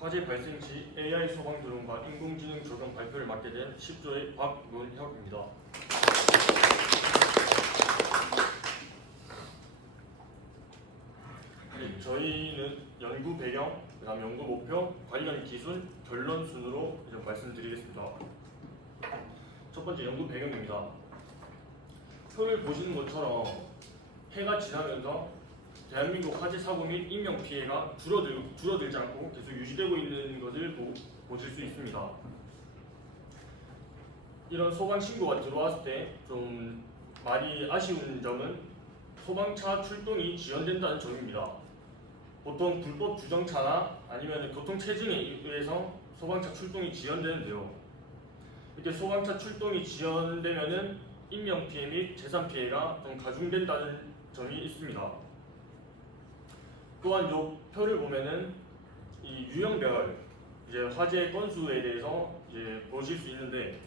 화재 발생 시 AI 소방 드론과 인공지능 적용 발표를 맡게 된 10조의 박문혁입니다. 네, 저희는 연구 배경, 그다음 연구 목표, 관련 기술, 결론 순으로 이제 말씀드리겠습니다. 첫 번째 연구 배경입니다. 표를 보시는 것처럼 해가 지나면서 대한민국 화재 사고 및 인명 피해가 줄어들지 않고 계속 유지되고 있는 것을 보실 수 있습니다. 이런 소방 신고가 들어왔을 때 좀 많이 아쉬운 점은 소방차 출동이 지연된다는 점입니다. 보통 불법 주정차나 아니면 교통 체증에 의해서 소방차 출동이 지연되는데요. 이렇게 소방차 출동이 지연되면은 인명 피해 및 재산 피해가 좀 가중된다는 점이 있습니다. 또한 이 표를 보면은 이 유형별 이제 화재 건수에 대해서 이제 보실 수 있는데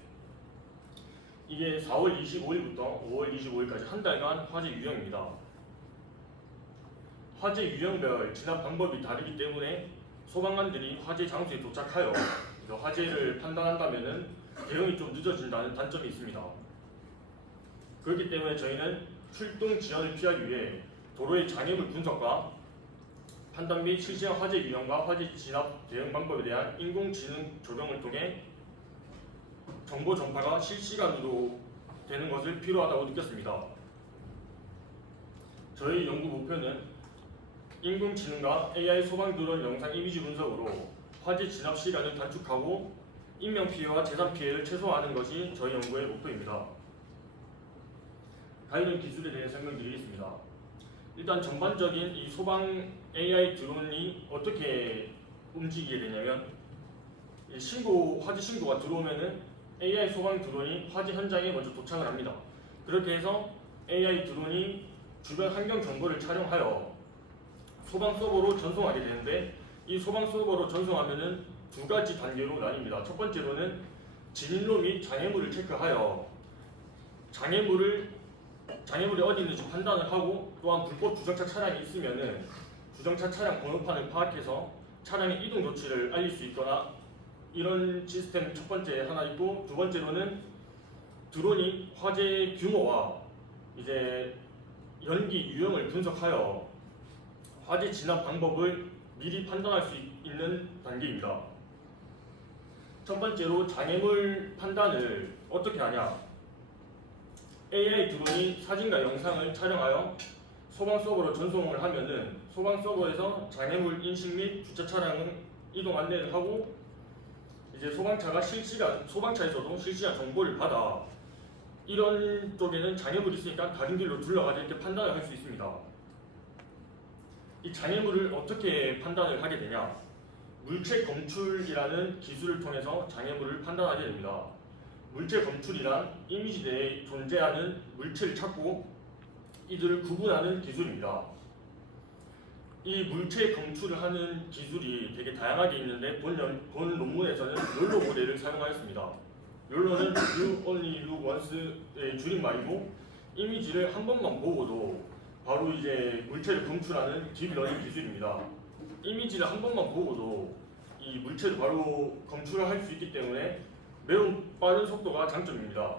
이게 4월 25일부터 5월 25일까지 한 달간 화재 유형입니다. 화재 유형별 진압 방법이 다르기 때문에 소방관들이 화재 장소에 도착하여 화재를 판단한다면은 대응이 좀 늦어진다는 단점이 있습니다. 그렇기 때문에 저희는 출동 지연을 피하기 위해 도로의 장애물 분석과 판단 및 실시간 화재 유형과 화재 진압 대응 방법에 대한 인공지능 적용을 통해 정보 전파가 실시간으로 되는 것을 필요하다고 느꼈습니다. 저희 연구 목표는 인공지능과 AI 소방 드론 영상 이미지 분석으로 화재 진압 시간을 단축하고 인명 피해와 재산 피해를 최소화하는 것이 저희 연구의 목표입니다. 관련 기술에 대해 설명드리겠습니다. 일단 전반적인 이 소방 AI 드론이 어떻게 움직이게 되냐면 화재 신고가 들어오면은 AI 소방 드론이 화재 현장에 먼저 도착을 합니다. 그렇게 해서 AI 드론이 주변 환경 정보를 촬영하여 소방 서버로 전송하게 되는데 이 소방 서버로 전송하면은 두 가지 단계로 나뉩니다. 첫 번째로는 진입로 및 장애물을 체크하여 장애물이 어디 있는지 판단을 하고 또한 불법 주정차 차량이 있으면은 주정차 차량 번호판을 파악해서 차량의 이동 조치를 알릴 수 있거나 이런 시스템 첫 번째 하나 있고 두 번째로는 드론이 화재 규모와 이제 연기 유형을 분석하여 화재 진압 방법을 미리 판단할 수 있는 단계입니다. 첫 번째로 장애물 판단을 어떻게 하냐? AI 드론이 사진과 영상을 촬영하여 소방 서버로 전송을 하면은 소방 서버에서 장애물 인식 및 주차 차량 이동 안내를 하고 이제 소방차에서도 실시간 정보를 받아 이런 쪽에는 장애물이 있으니까 다른 길로 둘러가자 이렇게 판단을 할 수 있습니다. 이 장애물을 어떻게 판단을 하게 되냐? 물체 검출이라는 기술을 통해서 장애물을 판단하게 됩니다. 물체 검출이란 이미지 내에 존재하는 물체를 찾고 이들을 구분하는 기술입니다. 이 물체 검출을 하는 기술이 되게 다양하게 있는데 본 논문에서는 욜로 모델을 사용하였습니다. 욜로는 You Only Look Once의 줄임말이고 이미지를 한 번만 보고도 바로 이제 물체를 검출하는 딥러닝 기술입니다. 이미지를 한 번만 보고도 이 물체를 바로 검출을 할 수 있기 때문에 매우 빠른 속도가 장점입니다.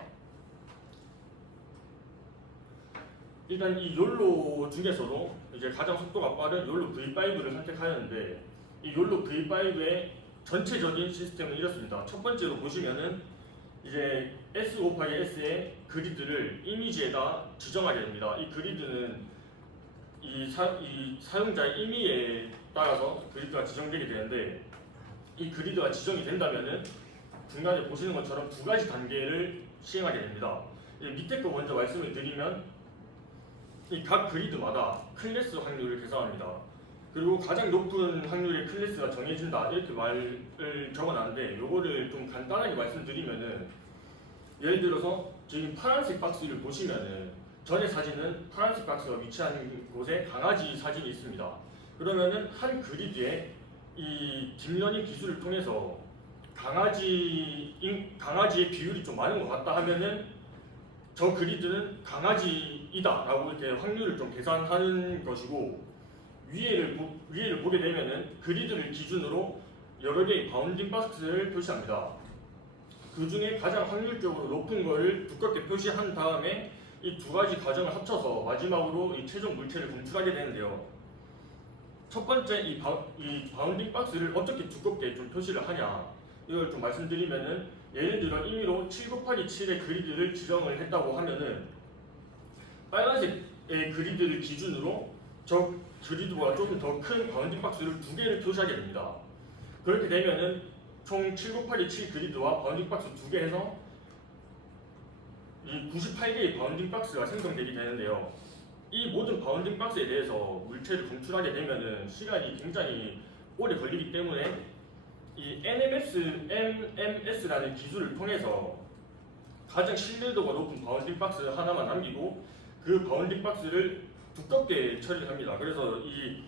일단 이 욜로 중에서도 이제 가장 속도가 빠른 욜로 V5를 선택하였는데 이 욜로 V5의 전체적인 시스템은 이렇습니다. 첫 번째로 보시면은 이제 S 곱하기 S의 그리드를 이미지에다 지정하게 됩니다. 이 그리드는 이 사용자의 임의에 따라서 그리드가 지정되게 되는데 이 그리드가 지정이 된다면은 중간에 보시는 것처럼 두 가지 단계를 시행하게 됩니다. 밑에 거 먼저 말씀을 드리면 이 각 그리드마다 클래스 확률을 계산합니다. 그리고 가장 높은 확률의 클래스가 정해진다 이렇게 말을 적어놨는데 요거를 좀 간단하게 말씀드리면은 예를 들어서 지금 파란색 박스를 보시면은 전에 사진은 파란색 박스가 위치한 곳에 강아지 사진이 있습니다. 그러면은 한 그리드에 이 딥러닝 기술을 통해서 강아지의 비율이 좀 많은 것 같다 하면은 저 그리드는 강아지이다 라고 이렇게 확률을 좀 계산하는 것이고 위에를 보게 되면은 그리드를 기준으로 여러 개의 바운딩 박스를 표시합니다. 그 중에 가장 확률적으로 높은 것을 두껍게 표시한 다음에 이 두 가지 과정을 합쳐서 마지막으로 이 최종 물체를 검출하게 되는데요. 첫 번째 이 바운딩 박스를 어떻게 두껍게 좀 표시를 하냐, 이걸 좀 말씀드리면은, 예를 들어 임의로 7곱하기7의 그리드를 지정을 했다고 하면은 빨간색의 그리드를 기준으로 저 그리드보다 조금 더 큰 바운딩 박스를 두 개를 표시하게 됩니다. 그렇게 되면은 총 7곱하기7 그리드와 바운딩 박스 두 개에서 이 98개의 바운딩 박스가 생성되게 되는데요. 이 모든 바운딩 박스에 대해서 물체를 검출하게 되면은 시간이 굉장히 오래 걸리기 때문에 이 NMS라는 기술을 통해서 가장 신뢰도가 높은 바운딩 박스 하나만 남기고 그 바운딩 박스를 두껍게 처리합니다. 그래서 이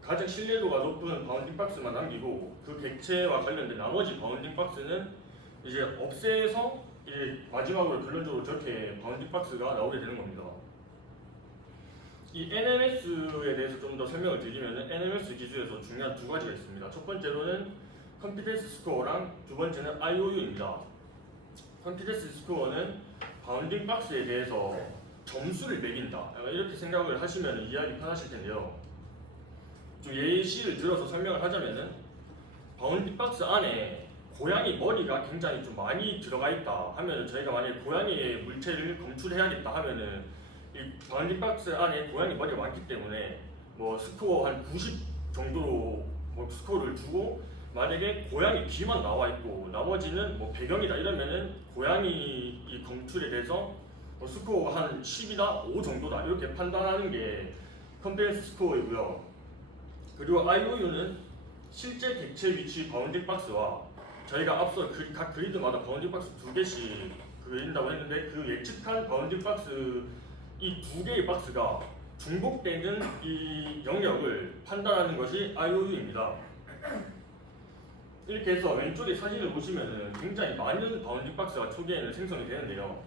가장 신뢰도가 높은 바운딩 박스만 남기고 그 객체와 관련된 나머지 바운딩 박스는 이제 없애서 이제 마지막으로 결론적으로 저렇게 바운딩 박스가 나오게 되는 겁니다. 이 NMS에 대해서 좀 더 설명을 드리면, NMS 기술에서 중요한 두 가지가 있습니다. 첫 번째로는 컨피던스 스코어랑 두 번째는 IOU입니다. 컨피던스 스코어는 바운딩 박스에 대해서 점수를 매긴다, 이렇게 생각을 하시면 이해하기 편하실 텐데요. 좀 예시를 들어서 설명을 하자면은, 바운딩 박스 안에 고양이 머리가 굉장히 좀 많이 들어가 있다 하면, 저희가 만약에 고양이의 물체를 검출해야겠다 하면은 이 바운딩 박스 안에 고양이 머리가 많기 때문에 뭐 스코어 한 90 정도로 뭐 스코어를 주고, 만약에 고양이 귀만 나와 있고 나머지는 뭐 배경이다 이러면은 고양이 이 검출에 대해서 뭐 스코어 한 10이다 5 정도다 이렇게 판단하는 게 컨피던스 스코어이고요. 그리고 IOU는 실제 객체 위치 바운딩 박스와 저희가 앞서 각 그리드마다 바운딩 박스 두 개씩 그린다고 했는데, 그 예측한 바운딩 박스 이 두 개의 박스가 중복되는 이 영역을 판단하는 것이 IOU입니다. 이렇게 해서 왼쪽에 사진을 보시면은 굉장히 많은 바운딩 박스가 초기에는 생성이 되는데요.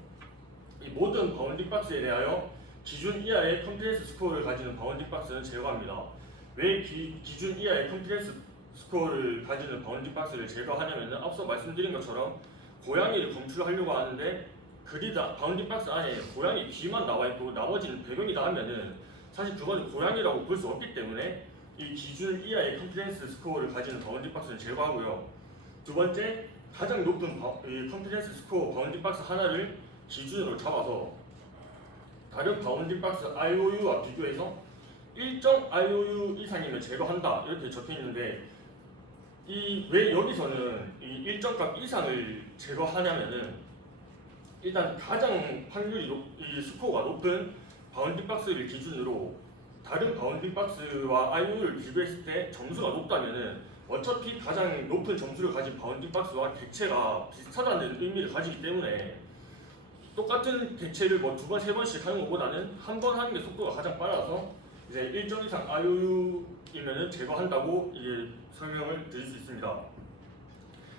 이 모든 바운딩 박스에 대하여 기준 이하의 컨피던스 스코어를 가지는 바운딩 박스는 제거합니다. 왜 기준 이하의 컨피던스 스코어를 가지는 바운딩 박스를 제거하냐면은, 앞서 말씀드린 것처럼 고양이를 검출하려고 하는데 그리드 바운딩 박스 안에 고양이 귀만 나와 있고 나머지는 배경이다 하면은 사실 그건 고양이라고 볼 수 없기 때문에 이 기준 이하의 컨피던스 스코어를 가지는 바운딩 박스는 제거하고요. 두 번째, 가장 높은 컨피던스 스코어 바운딩 박스 하나를 기준으로 잡아서 다른 바운딩 박스 IOU와 비교해서 일정 IOU 이상이면 제거한다 이렇게 적혀 있는데, 왜 여기서는 이 일정 값 이상을 제거하냐면은, 일단 가장 확률이 이 스코어가 높은 바운딩 박스를 기준으로 다른 바운딩 박스와 IOU를 비교했을 때 점수가 높다면은 어차피 가장 높은 점수를 가진 바운딩 박스와 객체가 비슷하다는 의미를 가지기 때문에 똑같은 객체를 뭐 두 번, 세 번씩 하는 것보다는 한 번 하는 게 속도가 가장 빨라서 이제 일정 이상 IOU이면은 제거한다고 이제 설명을 드릴 수 있습니다.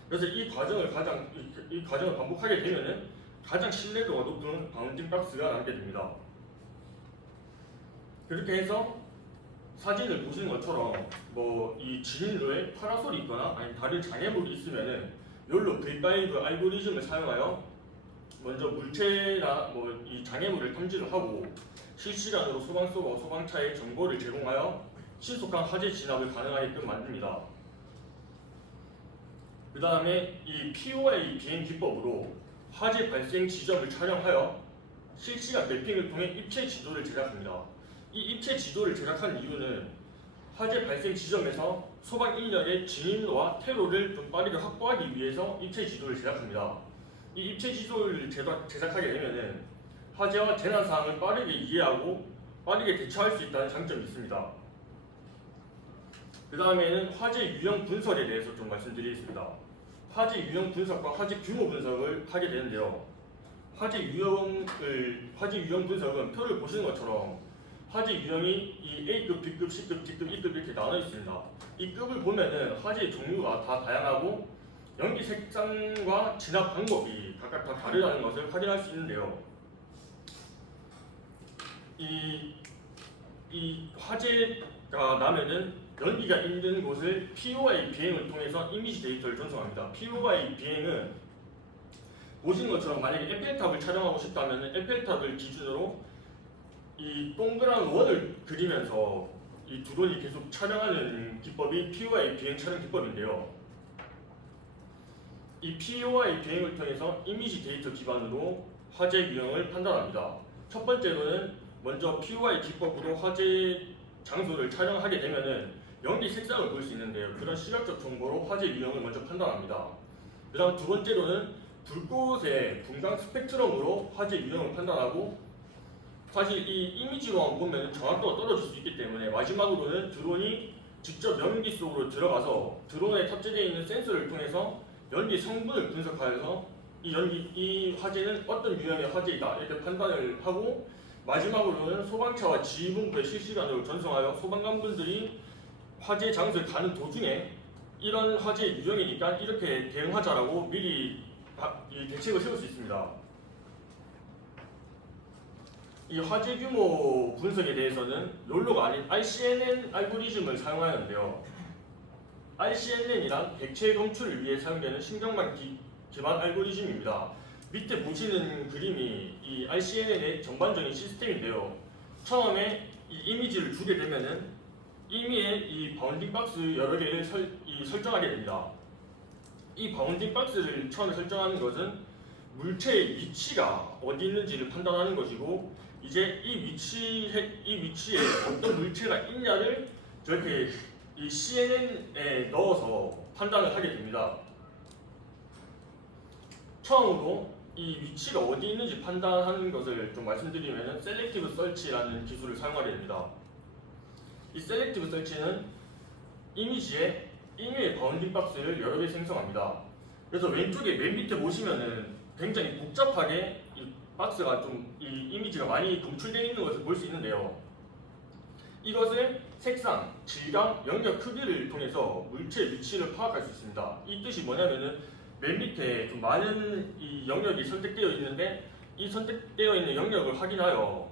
그래서 이 과정을 반복하게 되면은 가장 신뢰도가 높은 바운딩 박스가 남게 됩니다. 그렇게 해서 사진을 보시는 것처럼 뭐 이 진입로에 파라솔이 있거나 아니면 다른 장애물이 있으면은 욜로 V5 알고리즘을 사용하여 먼저 물체나 뭐 이 장애물을 탐지를 하고 실시간으로 소방서와 소방차에 정보를 제공하여 신속한 화재 진압을 가능하게끔 만듭니다. 그 다음에 이 POI 비행 기법으로 화재 발생 지점을 촬영하여 실시간 매핑을 통해 입체 지도를 제작합니다. 이 입체 지도를 제작한 이유는 화재 발생 지점에서 소방 인력의 진입로와 퇴로를 좀 빠르게 확보하기 위해서 입체 지도를 제작합니다. 이 입체 지도를 제작하게 되면은 화재와 재난 사항을 빠르게 이해하고 빠르게 대처할 수 있다는 장점이 있습니다. 그 다음에는 화재 유형 분석에 대해서 좀 말씀드리겠습니다. 화재 유형 분석과 화재 규모 분석을 하게 되는데요. 화재 유형 분석은 표를 보시는 것처럼 화재 유형이 이 A급, B급, C급, D급, E급 이렇게 나눠 있습니다. 이 급을 보면은 화재의 종류가 다 다양하고 연기 색상과 진압 방법이 각각 다 다르다는 것을 확인할 수 있는데요. 이 화재 나면은 연기가 있는 곳을 POI 비행을 통해서 이미지 데이터를 전송합니다. POI 비행은 보시는 것처럼 만약에 에펠탑을 촬영하고 싶다면 에펠탑을 기준으로 이 동그란 원을 그리면서 이 드론이 계속 촬영하는 기법이 POI 비행 촬영 기법인데요. 이 POI 비행을 통해서 이미지 데이터 기반으로 화재 유형을 판단합니다. 첫 번째로는 먼저 POI 기법으로 화재 장소를 촬영하게 되면은 연기 색상을 볼 수 있는데요. 그런 시각적 정보로 화재 유형을 먼저 판단합니다. 그 다음 두 번째로는 불꽃의 분광 스펙트럼으로 화재 유형을 판단하고, 사실 이 이미지로만 보면 정확도가 떨어질 수 있기 때문에 마지막으로는 드론이 직접 연기 속으로 들어가서 드론에 탑재되어 있는 센서를 통해서 연기 성분을 분석하여서 이 화재는 어떤 유형의 화재이다 이렇게 판단을 하고, 마지막으로는 소방차와 지휘본부에 실시간으로 전송하여 소방관분들이 화재 장소에 가는 도중에 이런 화재 유형이니까 이렇게 대응하자라고 미리 이 대책을 세울 수 있습니다. 이 화재 규모 분석에 대해서는 욜로가 아닌 RCNN 알고리즘을 사용하는데요. RCNN이란 객체 검출을 위해 사용되는 신경망 기반 알고리즘입니다. 밑에 보시는 그림이 이 RCNN의 전반적인 시스템인데요. 처음에 이 이미지를 주게 되면은 이미에 이 바운딩 박스 여러 개를 설정하게 됩니다. 이 바운딩 박스를 처음에 설정하는 것은 물체의 위치가 어디 있는지를 판단하는 것이고, 이제 이 위치에 어떤 물체가 있냐를 저렇게 이 CNN에 넣어서 판단을 하게 됩니다. 처음으로 이 위치가 어디 있는지 판단하는 것을 좀 말씀드리면 셀렉티브 서치라는 기술을 사용하게 됩니다. 이 셀렉티브 서치는 이미지에 임의의 바운딩 박스를 여러 개 생성합니다. 그래서 왼쪽에 맨 밑에 보시면은 굉장히 복잡하게 이 박스가 이 이미지가 많이 검출되어 있는 것을 볼 수 있는데요. 이것을 색상, 질감, 영역 크기를 통해서 물체의 위치를 파악할 수 있습니다. 이 뜻이 뭐냐면은 맨 밑에 좀 많은 이 영역이 선택되어 있는데, 이 선택되어 있는 영역을 확인하여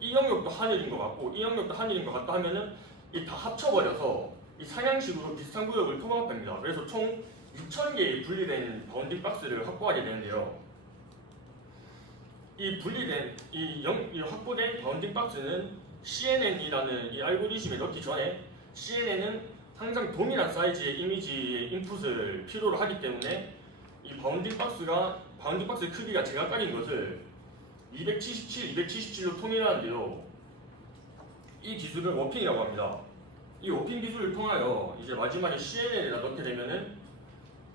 이 영역도 하늘인 것 같고 이 영역도 하늘인 것 같다 하면은 이 다 합쳐버려서 이 상향식으로 비슷한 구역을 통합합니다. 그래서 총 6,000개의 분리된 바운딩 박스를 확보하게 되는데요. 이 분리된 이 확보된 바운딩 박스는 CNN이라는 이 알고리즘에 넣기 전에 CNN은 항상 동일한 사이즈의 이미지의 인풋을 필요로 하기 때문에 이 바운딩 박스의 크기가 제각각인 것을 277, 277로 통일하는데요. 이 기술을 워핑이라고 합니다. 이 워핑 기술을 통하여 이제 마지막에 CNN에다 넣게 되면은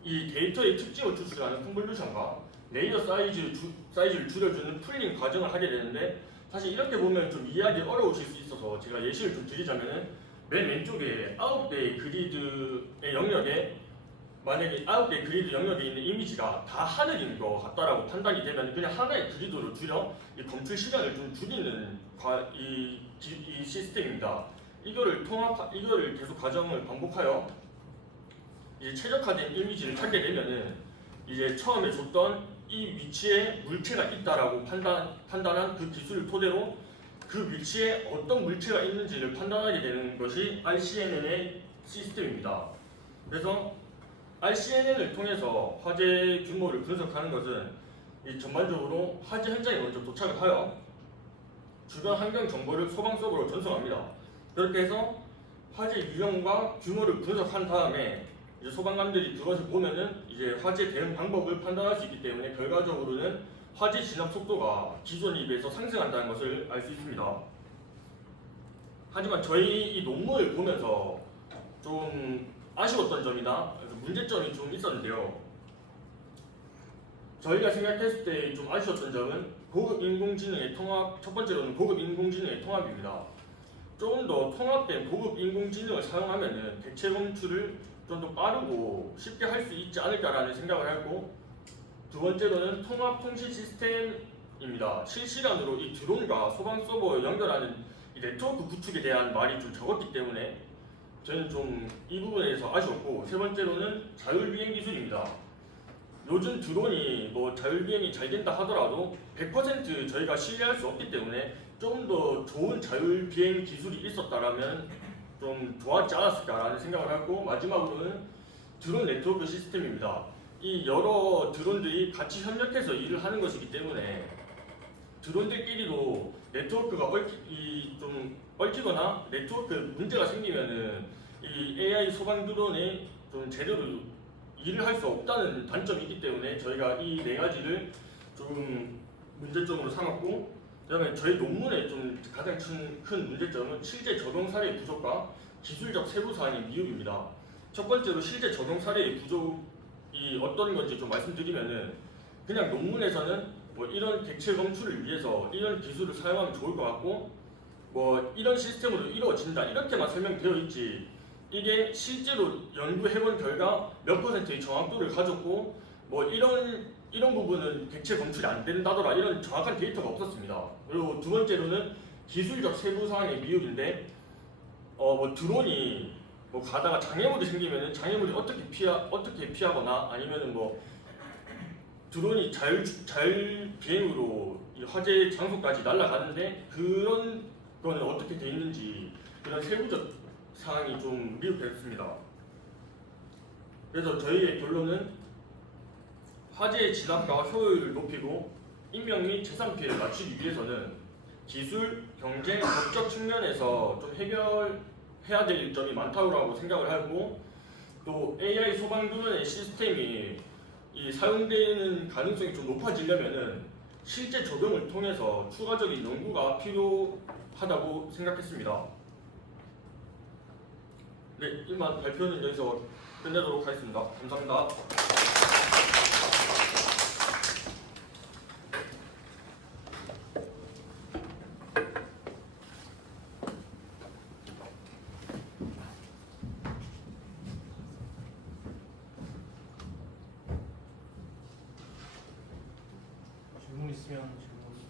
이 데이터의 특징을 추출하는 컨볼루션과 레이어 사이즈를 줄여주는 풀링 과정을 하게 되는데, 사실 이렇게 보면 좀 이해하기 어려우실 수 있어서 제가 예시를 좀 드리자면은 맨 왼쪽에 9개의 그리드의 영역에 만약에 9개의 그리드 영역에 있는 이미지가 다 하늘인 것 같다라고 판단이 되면 그냥 하나의 그리드로 줄여 이 검출 시간을 좀 줄이는 이 시스템입니다. 이거를 계속 과정을 반복하여 이제 최적화된 이미지를 찾게 되면은 이제 처음에 줬던 이 위치에 물체가 있다라고 판단한 그 기술을 토대로 그 위치에 어떤 물체가 있는지를 판단하게 되는 것이 RCNN의 시스템입니다. 그래서 RCNN을 통해서 화재 규모를 분석하는 것은 전반적으로 화재 현장에 먼저 도착을 하여 주변 환경 정보를 소방 서버로 전송합니다. 그렇게 해서 화재 유형과 규모를 분석한 다음에 이제 소방관들이 그것을 보면은 이제 화재 대응 방법을 판단할 수 있기 때문에 결과적으로는 화재 진압 속도가 기존에 비해서 상승한다는 것을 알 수 있습니다. 하지만 저희 이 논문을 보면서 좀 아쉬웠던 점이나 문제점이 좀 있었는데요. 저희가 생각했을 때 좀 아쉬웠던 점은 고급 인공지능의 통합, 첫 번째로는 고급 인공지능의 통합입니다. 조금 더 통합된 고급 인공지능을 사용하면은 객체 검출을 좀 더 빠르고 쉽게 할 수 있지 않을까라는 생각을 하고, 두 번째로는 통합 통신 시스템입니다. 실시간으로 이 드론과 소방 서버를 연결하는 이 네트워크 구축에 대한 말이 좀 적었기 때문에 저는 좀 이 부분에서 아쉬웠고, 세 번째로는 자율비행 기술입니다. 요즘 드론이 자율비행이 잘 된다 하더라도 100% 저희가 신뢰할 수 없기 때문에 조금 더 좋은 자율비행 기술이 있었다라면 좀 좋았지 않았을까라는 생각을 하고, 마지막으로는 드론 네트워크 시스템입니다. 이 여러 드론들이 같이 협력해서 일을 하는 것이기 때문에 드론들끼리도 네트워크가 좀 얽히거나 네트워크 문제가 생기면은 이 AI 소방 드론이 좀 제대로 일을 할 수 없다는 단점이 있기 때문에 저희가 이 네 가지를 좀 문제점으로 삼았고, 그다음에 저희 논문의 좀 가장 큰 문제점은 실제 적용 사례의 부족과 기술적 세부 사항의 미흡입니다. 첫 번째로 실제 적용 사례의 부족이 어떤 건지 좀 말씀드리면은, 그냥 논문에서는 뭐 이런 객체 검출을 위해서 이런 기술을 사용하면 좋을 것 같고 뭐 이런 시스템으로 이루어진다 이렇게만 설명되어 있지, 이게 실제로 연구해본 결과 몇 퍼센트의 정확도를 가졌고 뭐 이런 부분은 객체 검출이 안 된다더라 이런 정확한 데이터가 없었습니다. 그리고 두 번째로는 기술적 세부 사항의 미흡인데, 뭐 드론이 뭐 가다가 장애물이 생기면은 장애물이 어떻게 피하거나 아니면은 뭐 드론이 자율 비행으로 이 화재 장소까지 날아가는데 그런 거는 어떻게 돼 있는지 그런 세부적 사항이 좀 미흡했습니다. 그래서 저희의 결론은 화재의 진압과 효율을 높이고 인명 및 재산 피해를 맞추기 위해서는 기술, 경제, 법적 측면에서 좀 해결해야 될 점이 많다고 생각을 하고, 또 AI 소방 드론의 시스템이 이 사용되는 가능성이 좀 높아지려면은 실제 적용을 통해서 추가적인 연구가 필요하다고 생각했습니다. 네, 이만 발표는 여기서 끝내도록 하겠습니다. 감사합니다. 질문 있으면 질문하세요.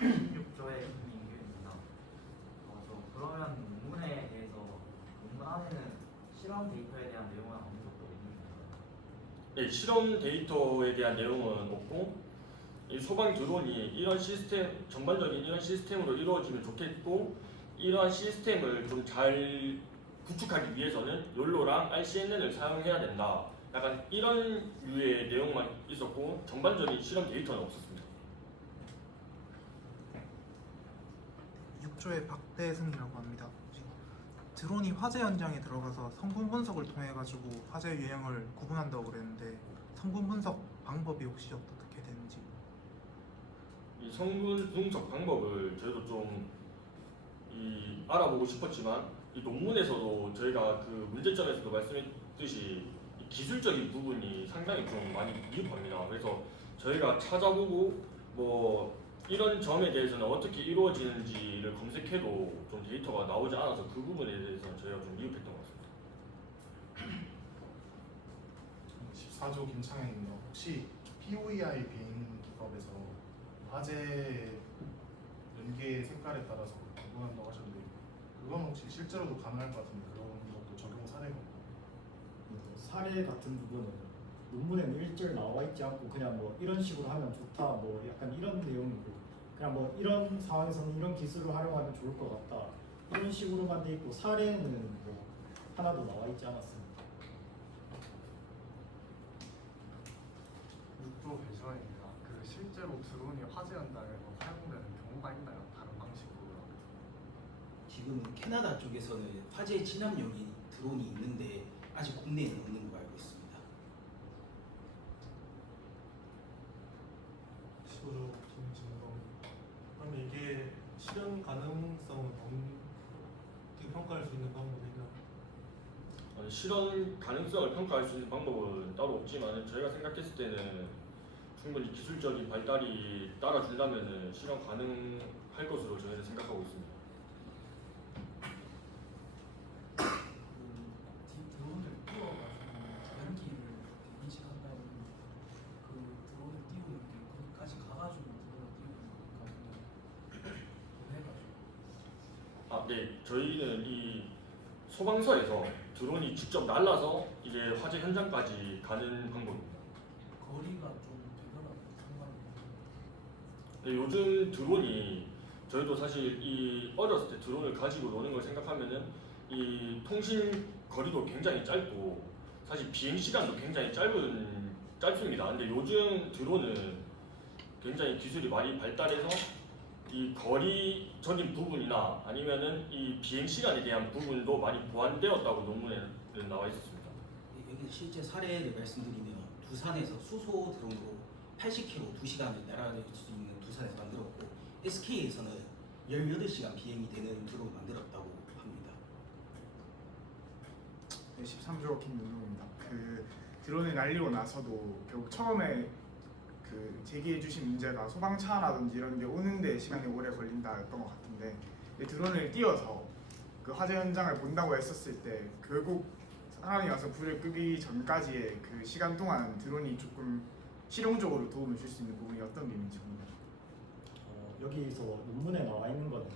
16조의 김민규입니다. 그러면 논문에 대해서 논문 안에는 실험 데이터에 대한 내용은 아무 것도 없는 건가요? 네, 실험 데이터에 대한 내용은 없고, 이 소방 드론이 이런 시스템 전반적인 이런 시스템으로 이루어지면 좋겠고, 이러한 시스템을 좀 잘 구축하기 위해서는 욜로랑 RCNN을 사용해야 된다. 약간 이런 류의 내용만 있었고 전반적인 실험 데이터는 없었습니다. 6조의 박대승이라고 합니다. 드론이 화재 현장에 들어가서 성분 분석을 통해 가지고 화재 유형을 구분한다고 그랬는데 성분 분석 방법이 혹시 어떻게 되는지? 이 성분 분석 방법을 저희도 좀 알아보고 싶었지만 이 논문에서도 저희가 그 문제점에서도 말씀했듯이 이 기술적인 부분이 상당히 좀 많이 미흡합니다. 그래서 저희가 찾아보고 뭐 이런 점에 대해서는 어떻게 이루어지는지를 검색해도 좀 데이터가 나오지 않아서 그 부분에 대해서는 저희가 좀 미흡했던 것 같습니다. 14조 김창현입니다. 혹시 POEI 비행기법에서 화재 연기의 색깔에 따라서 구분한다고 하셨는데 그건 혹시 실제로도 가능할 것 같은데 그런 것도 적용 사례가 없나요? 사례 같은 부분은 논문에는 일절 나와 있지 않고 그냥 뭐 이런 식으로 하면 좋다 뭐 약간 이런 내용이고, 그냥 뭐 이런 상황에서는 이런 기술을 활용하면 좋을 것 같다 이런 식으로만 돼 있고 사례는 뭐 하나도 나와 있지 않았습니다. 6조 배시원입니다. 그 실제로 드론이 화재 현장에서 사용되는 경우가 있나요? 다른 방식으로? 지금 캐나다 쪽에서는 화재 진압용인 드론이 있는데 아직 국내에는 없는 걸로 알고 있습니다. 15조 김진범. 그럼 이게 실현 가능성은 어떻게 평가할 수 있는 방법이 있나요? 실현 가능성을 평가할 수 있는 방법은 따로 없지만 저희가 생각했을 때는 충분히 기술적인 발달이 따라준다면 실현 가능할 것으로 저희는 생각하고 있습니다. 드론을 띄워가지고 연기를 인식한다는 그 드론을 띄우는 게 거기까지 가가지고 드론을 띄우는 것까지는 해가지고. 네, 저희는 이 소방서에서 드론이 직접 날라서 이제 화재 현장까지 가는 방법입니다. 거리가 좀 되더라고요, 상관이. 요즘 드론이 저희도 사실 이 어렸을 때 드론을 가지고 노는 걸 생각하면은 이 통신 거리도 굉장히 짧고 사실 비행 시간도 굉장히 짧습니다. 근데 요즘 드론은 굉장히 기술이 많이 발달해서 이 거리적인 부분이나 아니면은 이 비행 시간에 대한 부분도 많이 보완되었다고 논문에는 나와 있었습니다. 여기 실제 사례를 말씀드리면 두산에서 수소 드론으로 80km 2시간을 날아다닐 수 있는 두산에서 만들었고 SK에서는 18시간 비행이 되는 드론을 만들었다고 합니다. 네, 13조 김윤호입니다. 그 드론을 날리고 나서도 결국 처음에 그 제기해주신 문제가 소방차라든지 이런 게 오는데 시간이 오래 걸린다였던 것 같은데 드론을 띄워서 그 화재 현장을 본다고 했었을 때 결국 사람이 와서 불을 끄기 전까지의 그 시간 동안 드론이 조금 실용적으로 도움을 줄 수 있는 부분이 어떤 게 있는지 궁금해요. 여기서 논문에 나와 있는 거는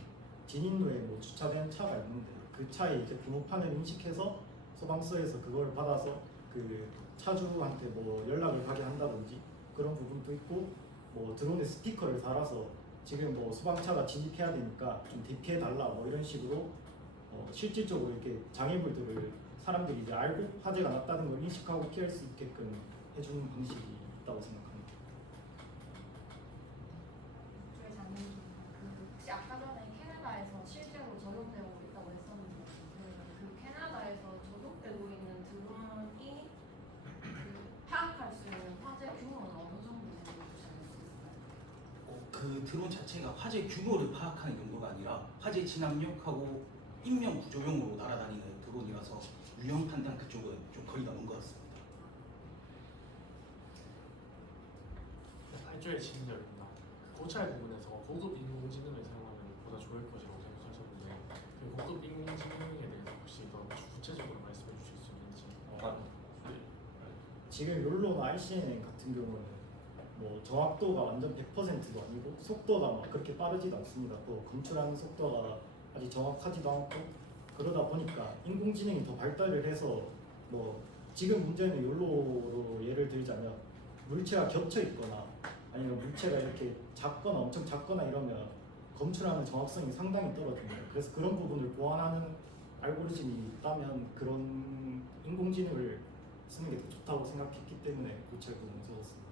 진입로에 뭐 주차된 차가 있는데 그 차에 이제 번호판을 인식해서 소방서에서 그걸 받아서 그 차주한테 뭐 연락을 가게 한다든지 그런 부분도 있고 뭐 드론에 스티커를 달아서 지금 뭐 소방차가 진입해야 되니까 좀 대피해 달라 뭐 이런 식으로 실질적으로 이렇게 장애물들을 사람들이 이제 알고 화재가 났다는 걸 인식하고 피할 수 있게끔 해주는 방식이 있다고 생각합니다. 저희 장님 혹시 아까 전에 캐나다에서 실제로 적용되고 있다고 했었는데 그 캐나다에서 적용되고 있는 드론이 파악할 수 있는 화재 규모는 어느 정도 되는지 알 수 있을까요? 그 드론 자체가 화재 규모를 파악하는 정도가 아니라 화재 진압력하고 인명 구조용으로 날아다니는 드론이라서 유형 판단 그쪽은 좀 거리가 먼 것 같습니다. 8조의 진입력입니다. 고찰 부분에서 고급 인공지능을 사용하면 보다 좋을 것이라고 생각하셨는데 그 고급 인공지능에 대해서 혹시 더 구체적으로 말씀해 주실 수 있는지. 지금 욜로나 RCN 같은 경우는 뭐 정확도가 완전 100%도 아니고 속도가 막 그렇게 빠르지도 않습니다. 또 검출하는 속도가 아직 정확하지도 않고 그러다 보니까 인공지능이 더 발달을 해서 뭐 지금 문제는 욜로로 예를 들자면 물체가 겹쳐 있거나 아니면 물체가 이렇게 작거나 엄청 작거나 이러면 검출하는 정확성이 상당히 떨어집니다. 그래서 그런 부분을 보완하는 알고리즘이 있다면 그런 인공지능을 쓰는 게 더 좋다고 생각했기 때문에 고찰 부분을 적었습니다.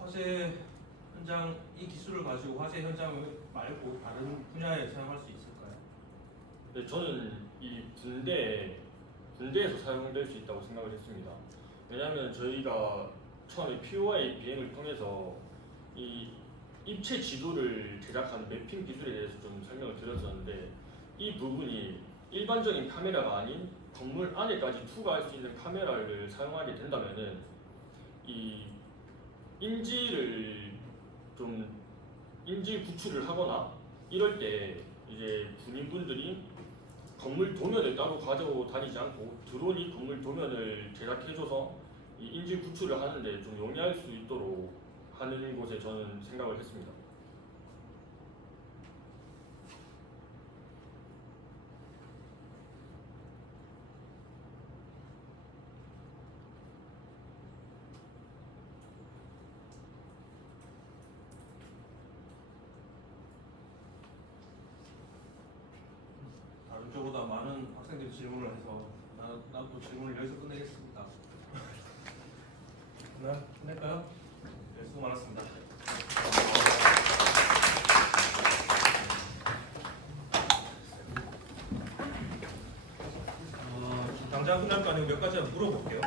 화재 현장 이 기술을 가지고 화재 현장 말고 다른 분야에 사용할 수 있을까요? 네, 저는 이 군대에서 사용될 수 있다고 생각을 했습니다. 왜냐하면 저희가 처음에 POI 비행을 통해서 이 입체 지도를 제작하는 매핑 기술에 대해서 좀 설명을 드렸었는데 이 부분이 일반적인 카메라가 아닌 건물 안에까지 투과할 수 있는 카메라를 사용하게 된다면은 이 인지 구출을 하거나 이럴 때 이제 군인분들이 건물 도면을 따로 가지고 다니지 않고 드론이 건물 도면을 제작해줘서 이 인지 구출을 하는데 좀 용이할 수 있도록 하는 곳에 저는 생각을 했습니다. 다른 쪽보다 많은 학생들이 질문을 해서 나도 질문을 여기서 끝내겠습니다. 네, 끝낼까요? 네, 수고 많았습니다. 당장 끝날 거 아니고 몇 가지 물어볼게요.